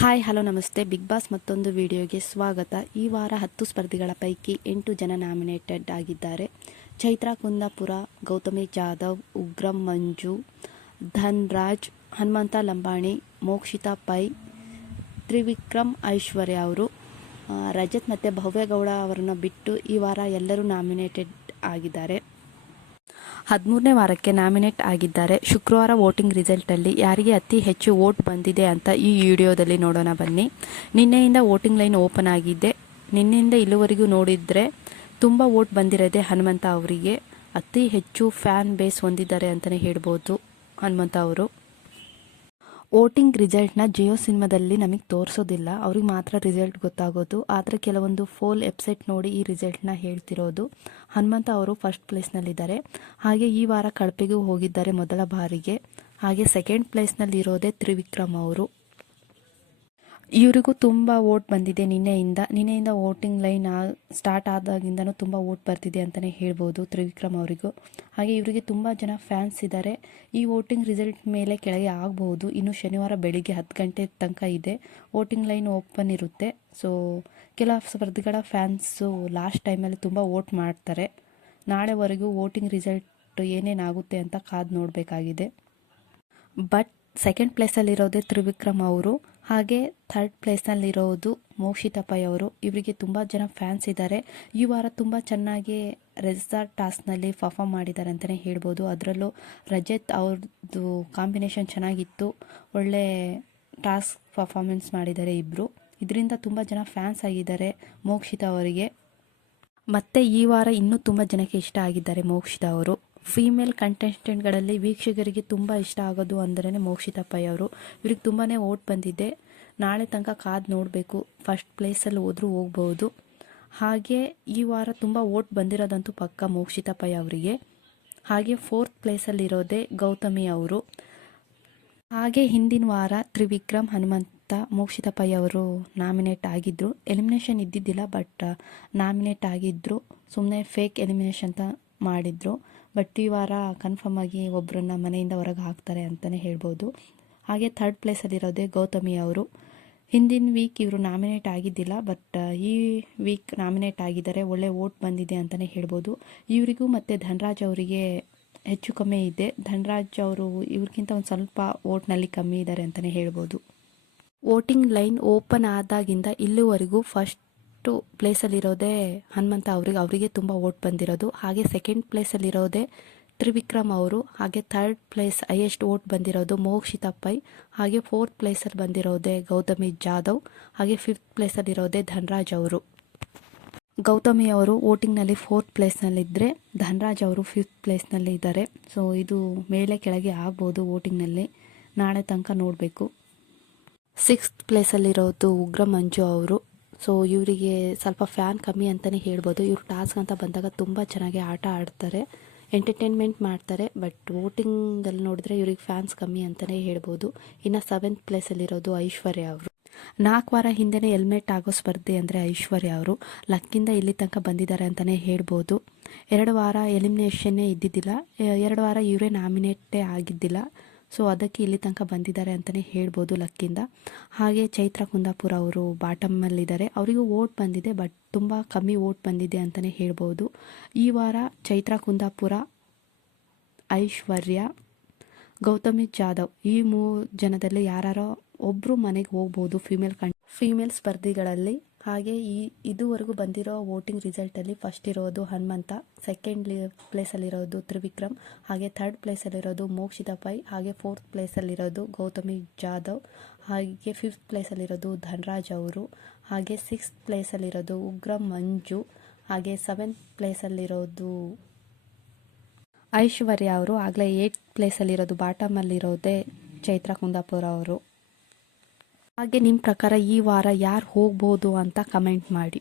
Hi, hello, ನಮಸ್ತೆ. Big boss ಮತ್ತೊಂದು ವಿಡಿಯೋಗೆ ಸ್ವಾಗತ. ಈ ವಾರ ಹತ್ತು ಸ್ಪರ್ಧಿಗಳ ಪೈಕಿ ಎಂಟು ಜನ ನಾಮಿನೇಟೆಡ್ ಆಗಿದ್ದಾರೆ. ಚೈತ್ರಾ, ಕುಂದಾಪುರ, ಗೌತಮಿ ಜಾಧವ್, ಉಗ್ರಂ, ಮಂಜು, ಧನ್ರಾಜ್, ಹನುಮಂತ ಲಂಬಾಣಿ, ಮೋಕ್ಷಿತಾ ಪೈ, ತ್ರಿವಿಕ್ರಮ್ ಐಶ್ವರ್ಯ ಅವರು ರಜತ್ ಮತ್ತು ಭವ್ಯಗೌಡ ಅವರನ್ನು ಬಿಟ್ಟು ಈ ವಾರ ಎಲ್ಲರೂ ನಾಮಿನೇಟೆಡ್ ಆಗಿದ್ದಾರೆ. ಹದಿಮೂರನೇ ವಾರಕ್ಕೆ ನಾಮಿನೇಟ್ ಆಗಿದ್ದಾರೆ. ಶುಕ್ರವಾರ ವೋಟಿಂಗ್ ರಿಸಲ್ಟಲ್ಲಿ ಯಾರಿಗೆ ಅತಿ ಹೆಚ್ಚು ವೋಟ್ ಬಂದಿದೆ ಅಂತ ಈ ವಿಡಿಯೋದಲ್ಲಿ ನೋಡೋಣ ಬನ್ನಿ. ನಿನ್ನೆಯಿಂದ ವೋಟಿಂಗ್ ಲೈನ್ ಓಪನ್ ಆಗಿದೆ. ನಿನ್ನೆಯಿಂದ ಇಲ್ಲಿವರೆಗೂ ನೋಡಿದರೆ ತುಂಬ ವೋಟ್ ಬಂದಿರೋದೆ ಹನುಮಂತ ಅವರಿಗೆ. ಅತಿ ಹೆಚ್ಚು ಫ್ಯಾನ್ ಬೇಸ್ ಹೊಂದಿದ್ದಾರೆ ಅಂತಲೇ ಹೇಳ್ಬೋದು ಹನುಮಂತ ಅವರು. ವೋಟಿಂಗ್ ರಿಸಲ್ಟ್ನ ಜಿಯೋ ಸಿನಿಮಾದಲ್ಲಿ ನಮಗೆ ತೋರಿಸೋದಿಲ್ಲ. ಅವ್ರಿಗೆ ಮಾತ್ರ ರಿಸಲ್ಟ್ ಗೊತ್ತಾಗೋದು. ಆದರೆ ಕೆಲವೊಂದು ಫೋಲ್ ವೆಬ್ಸೈಟ್ ನೋಡಿ ಈ ರಿಸಲ್ಟ್ನ ಹೇಳ್ತಿರೋದು. ಹನುಮಂತ ಅವರು ಫಸ್ಟ್ ಪ್ಲೇಸ್ನಲ್ಲಿದ್ದಾರೆ. ಹಾಗೆ ಈ ವಾರ ಕಳಪೆಗೂ ಹೋಗಿದ್ದಾರೆ ಮೊದಲ ಬಾರಿಗೆ. ಹಾಗೆ ಸೆಕೆಂಡ್ ಪ್ಲೇಸ್ನಲ್ಲಿರೋದೇ ತ್ರಿವಿಕ್ರಮ್ ಅವರು. ಇವರಿಗೂ ತುಂಬ ವೋಟ್ ಬಂದಿದೆ ನಿನ್ನೆಯಿಂದ. ನಿನ್ನೆಯಿಂದ ವೋಟಿಂಗ್ ಲೈನ್ ಸ್ಟಾರ್ಟ್ ಆದಾಗಿಂದನೂ ತುಂಬ ವೋಟ್ ಬರ್ತಿದೆ ಅಂತಲೇ ಹೇಳ್ಬೋದು ತ್ರಿವಿಕ್ರಮ್ ಅವರಿಗೂ. ಹಾಗೆ ಇವರಿಗೆ ತುಂಬ ಜನ ಫ್ಯಾನ್ಸ್ ಇದ್ದಾರೆ ಈ ವೋಟಿಂಗ್ ರಿಸಲ್ಟ್ ಮೇಲೆ ಕೆಳಗೆ ಆಗ್ಬೋದು. ಇನ್ನು ಶನಿವಾರ ಬೆಳಿಗ್ಗೆ ಹತ್ತು ಗಂಟೆ ತನಕ ಇದೆ. ವೋಟಿಂಗ್ ಲೈನ್ ಓಪನ್ ಇರುತ್ತೆ. ಸೊ ಕೆಲ ಸ್ಪರ್ಧಿಗಳ ಫ್ಯಾನ್ಸು ಲಾಸ್ಟ್ ಟೈಮಲ್ಲಿ ತುಂಬ ವೋಟ್ ಮಾಡ್ತಾರೆ. ನಾಳೆವರೆಗೂ ವೋಟಿಂಗ್ ರಿಸಲ್ಟ್ ಏನೇನಾಗುತ್ತೆ ಅಂತ ಕಾದು ನೋಡಬೇಕಾಗಿದೆ. ಬಟ್ ಸೆಕೆಂಡ್ ಪ್ಲೇಸಲ್ಲಿರೋದೇ ತ್ರಿವಿಕ್ರಮ್ ಅವರು. ಹಾಗೆ ಥರ್ಡ್ ಪ್ಲೇಸ್ನಲ್ಲಿರೋದು ಮೋಕ್ಷಿತಾ ಅವರು ಇವರಿಗೆ ತುಂಬ ಜನ ಫ್ಯಾನ್ಸ್ ಇದ್ದಾರೆ ಈ ವಾರ ತುಂಬ ಚೆನ್ನಾಗಿ ರೆಸಾರ್ಟ್ ಟಾಸ್ಕ್ನಲ್ಲಿ ಪರ್ಫಾಮ್ ಮಾಡಿದ್ದಾರೆ ಅಂತಲೇ ಹೇಳ್ಬೋದು. ಅದರಲ್ಲೂ ರಜತ್ ಅವ್ರದ್ದು ಕಾಂಬಿನೇಷನ್ ಚೆನ್ನಾಗಿತ್ತು. ಒಳ್ಳೆ ಟಾಸ್ಕ್ ಪರ್ಫಾರ್ಮೆನ್ಸ್ ಮಾಡಿದ್ದಾರೆ ಇಬ್ಬರು ಇದರಿಂದ ತುಂಬ ಜನ ಫ್ಯಾನ್ಸ್ ಆಗಿದ್ದಾರೆ ಮೋಕ್ಷಿತಾ ಅವರಿಗೆ. ಮತ್ತೆ ಈ ವಾರ ಇನ್ನೂ ತುಂಬ ಜನಕ್ಕೆ ಇಷ್ಟ ಆಗಿದ್ದಾರೆ ಮೋಕ್ಷಿತಾ ಅವರು. ಫೀಮೇಲ್ ಕಂಟೆಸ್ಟೆಂಟ್ಗಳಲ್ಲಿ ವೀಕ್ಷಕರಿಗೆ ತುಂಬ ಇಷ್ಟ ಆಗೋದು ಅಂದ್ರೇ ಮೋಕ್ಷಿತಾ ಪೈ ಅವರು ಇವ್ರಿಗೆ ತುಂಬಾ ಓಟ್ ಬಂದಿದೆ. ನಾಳೆ ತನಕ ಕಾದು ನೋಡಬೇಕು. ಫಸ್ಟ್ ಪ್ಲೇಸಲ್ಲಿ ಹೋದರೂ ಹೋಗ್ಬೋದು. ಹಾಗೆ ಈ ವಾರ ತುಂಬ ಓಟ್ ಬಂದಿರೋದಂತೂ ಪಕ್ಕ ಮೋಕ್ಷಿತಾ ಪೈ ಅವರಿಗೆ ಹಾಗೆ ಫೋರ್ತ್ ಪ್ಲೇಸಲ್ಲಿರೋದೇ ಗೌತಮಿ ಅವರು. ಹಾಗೆ ಹಿಂದಿನ ವಾರ ತ್ರಿವಿಕ್ರಮ್ ಹನುಮಂತ ಮೋಕ್ಷಿತಾ ಪೈ ಅವರು ನಾಮಿನೇಟ್ ಆಗಿದ್ದರು ಎಲಿಮಿನೇಷನ್ ಇದ್ದಿದ್ದಿಲ್ಲ ಬಟ್ ನಾಮಿನೇಟ್ ಆಗಿದ್ದರು ಸುಮ್ಮನೆ ಫೇಕ್ ಎಲಿಮಿನೇಷನ್ ಅಂತ ಮಾಡಿದರು. ಬಟ್ ಈ ವಾರ ಕನ್ಫರ್ಮ್ ಆಗಿ ಒಬ್ಬರನ್ನ ಮನೆಯಿಂದ ಹೊರಗೆ ಹಾಕ್ತಾರೆ ಅಂತಲೇ ಹೇಳ್ಬೋದು. ಹಾಗೆ ಥರ್ಡ್ ಪ್ಲೇಸಲ್ಲಿರೋದೇ ಗೌತಮಿ ಅವರು. ಹಿಂದಿನ ವೀಕ್ ಇವರು ನಾಮಿನೇಟ್ ಆಗಿದ್ದಿಲ್ಲ ಬಟ್ ಈ ವೀಕ್ ನಾಮಿನೇಟ್ ಆಗಿದ್ದಾರೆ, ಒಳ್ಳೆ ವೋಟ್ ಬಂದಿದೆ ಅಂತಲೇ ಹೇಳ್ಬೋದು. ಇವರಿಗೂ ಮತ್ತು ಧನರಾಜ್ ಅವರಿಗೆ ಹೆಚ್ಚು ಕಮ್ಮಿ ಇದೆ. ಧನರಾಜ್ ಅವರು ಇವ್ರಿಗಿಂತ ಒಂದು ಸ್ವಲ್ಪ ವೋಟ್ನಲ್ಲಿ ಕಮ್ಮಿ ಇದ್ದಾರೆ ಅಂತಲೇ ಹೇಳ್ಬೋದು. ವೋಟಿಂಗ್ ಲೈನ್ ಓಪನ್ ಆದಾಗಿಂದ ಇಲ್ಲಿವರೆಗೂ ಫಸ್ಟು ಪ್ಲೇಸಲ್ಲಿರೋದೇ ಹನುಮಂತ ಅವರಿಗೆ ಅವರಿಗೆ ತುಂಬ ಓಟ್ ಬಂದಿರೋದು. ಹಾಗೆ ಸೆಕೆಂಡ್ ಪ್ಲೇಸಲ್ಲಿರೋದೇ ತ್ರಿವಿಕ್ರಮ್ ಅವರು, ಹಾಗೆ ಥರ್ಡ್ ಪ್ಲೇಸ್ ಹೈಯೆಸ್ಟ್ ಓಟ್ ಬಂದಿರೋದು ಮೋಕ್ಷಿತಾ ಪೈ ಹಾಗೆ ಫೋರ್ತ್ ಪ್ಲೇಸಲ್ಲಿ ಬಂದಿರೋದೇ ಗೌತಮಿ ಜಾಧವ್, ಹಾಗೆ ಫಿಫ್ತ್ ಪ್ಲೇಸಲ್ಲಿರೋದೇ ಧನ್ರಾಜ್ ಅವರು. ಗೌತಮಿ ಅವರು ವೋಟಿಂಗ್ನಲ್ಲಿ ಫೋರ್ತ್ ಪ್ಲೇಸ್ನಲ್ಲಿದ್ದರೆ ಧನ್ರಾಜ್ ಅವರು ಫಿಫ್ತ್ ಪ್ಲೇಸ್ನಲ್ಲಿ ಇದ್ದಾರೆ. ಸೊ ಇದು ಮೇಲೆ ಕೆಳಗೆ ಆಗ್ಬೋದು ವೋಟಿಂಗ್ನಲ್ಲಿ ನಾಳೆ ತನಕ ನೋಡಬೇಕು. ಸಿಕ್ಸ್ತ್ ಪ್ಲೇಸಲ್ಲಿರೋದು ಉಗ್ರ ಮಂಜು ಅವರು. ಸೊ ಇವರಿಗೆ ಸ್ವಲ್ಪ ಫ್ಯಾನ್ ಕಮ್ಮಿ ಅಂತಲೇ ಹೇಳ್ಬೋದು. ಇವರು ಟಾಸ್ಕ್ ಅಂತ ಬಂದಾಗ ತುಂಬ ಚೆನ್ನಾಗಿ ಆಟ ಆಡ್ತಾರೆ ಎಂಟರ್ಟೈನ್ಮೆಂಟ್ ಮಾಡ್ತಾರೆ ಬಟ್ ವೋಟಿಂಗಲ್ಲಿ ನೋಡಿದ್ರೆ ಇವ್ರಿಗೆ ಫ್ಯಾನ್ಸ್ ಕಮ್ಮಿ ಅಂತಲೇ ಹೇಳ್ಬೋದು. ಇನ್ನು ಸೆವೆಂತ್ ಪ್ಲೇಸಲ್ಲಿರೋದು ಐಶ್ವರ್ಯ ಅವರು. ನಾಲ್ಕು ವಾರ ಹಿಂದೆನೇ ಹೆಲ್ಮೆಟ್ ಆಗೋ ಸ್ಪರ್ಧೆ ಅಂದರೆ ಐಶ್ವರ್ಯ ಅವರು. ಲಕ್ಕಿಂದ ಇಲ್ಲಿ ತನಕ ಬಂದಿದ್ದಾರೆ ಅಂತಲೇ ಹೇಳ್ಬೋದು. ಎರಡು ವಾರ ಎಲಿಮಿನೇಷನ್ನೇ ಇದ್ದಿದ್ದಿಲ್ಲ. ಎರಡು ವಾರ ಇವರೇ ನಾಮಿನೇಟೇ ಆಗಿದ್ದಿಲ್ಲ. ಸೊ ಅದಕ್ಕೆ ಇಲ್ಲಿ ತನಕ ಬಂದಿದ್ದಾರೆ ಅಂತಲೇ ಹೇಳ್ಬೋದು ಲಕ್ಕಿಂದ. ಹಾಗೆ ಚೈತ್ರ ಕುಂದಾಪುರ ಅವರು ಬಾಟಮಲ್ಲಿದ್ದಾರೆ ಅವರಿಗೂ ವೋಟ್ ಬಂದಿದೆ ಬಟ್ ತುಂಬ ಕಮ್ಮಿ ವೋಟ್ ಬಂದಿದೆ ಅಂತಲೇ ಹೇಳ್ಬೋದು. ಈ ವಾರ ಚೈತ್ರ ಕುಂದಾಪುರ, ಐಶ್ವರ್ಯ ಗೌತಮಿ ಜಾಧವ್ ಈ ಮೂರು ಜನದಲ್ಲಿ ಯಾರೋ ಒಬ್ಬರು ಮನೆಗೆ ಹೋಗ್ಬೋದು ಫಿಮೇಲ್ ಕಣ್ ಫಿಮೇಲ್ ಸ್ಪರ್ಧಿಗಳಲ್ಲಿ. ಹಾಗೆ ಈ ಇದುವರೆಗೂ ಬಂದಿರೋ ವೋಟಿಂಗ್ ರಿಸಲ್ಟಲ್ಲಿ ಫಸ್ಟ್ ಇರೋದು ಹನುಮಂತ ಸೆಕೆಂಡ್ ಪ್ಲೇಸಲ್ಲಿರೋದು ತ್ರಿವಿಕ್ರಮ್, ಹಾಗೆ ಥರ್ಡ್ ಪ್ಲೇಸಲ್ಲಿರೋದು ಮೋಕ್ಷಿತ ಪೈ ಹಾಗೆ ಫೋರ್ತ್ ಪ್ಲೇಸಲ್ಲಿರೋದು ಗೌತಮಿ ಜಾಧವ್, ಹಾಗೆ ಫಿಫ್ತ್ ಪ್ಲೇಸಲ್ಲಿರೋದು ಧನರಾಜ್ ಅವರು, ಹಾಗೆ ಸಿಕ್ಸ್ತ್ ಪ್ಲೇಸಲ್ಲಿರೋದು ಉಗ್ರ ಮಂಜು, ಹಾಗೆ ಸೆವೆಂತ್ ಪ್ಲೇಸಲ್ಲಿರೋದು ಐಶ್ವರ್ಯ ಅವರು, ಆಗಲೇ ಏಯ್ಟ್ ಪ್ಲೇಸಲ್ಲಿರೋದು ಬಾಟಮಲ್ಲಿರೋದೇ ಚೈತ್ರ ಕುಂದಾಪುರ ಅವರು. ಹಾಗೆ ನಿಮ್ಮ ಪ್ರಕಾರ ಈ ವಾರ ಯಾರು ಹೋಗ್ಬೋದು ಅಂತ ಕಮೆಂಟ್ ಮಾಡಿ.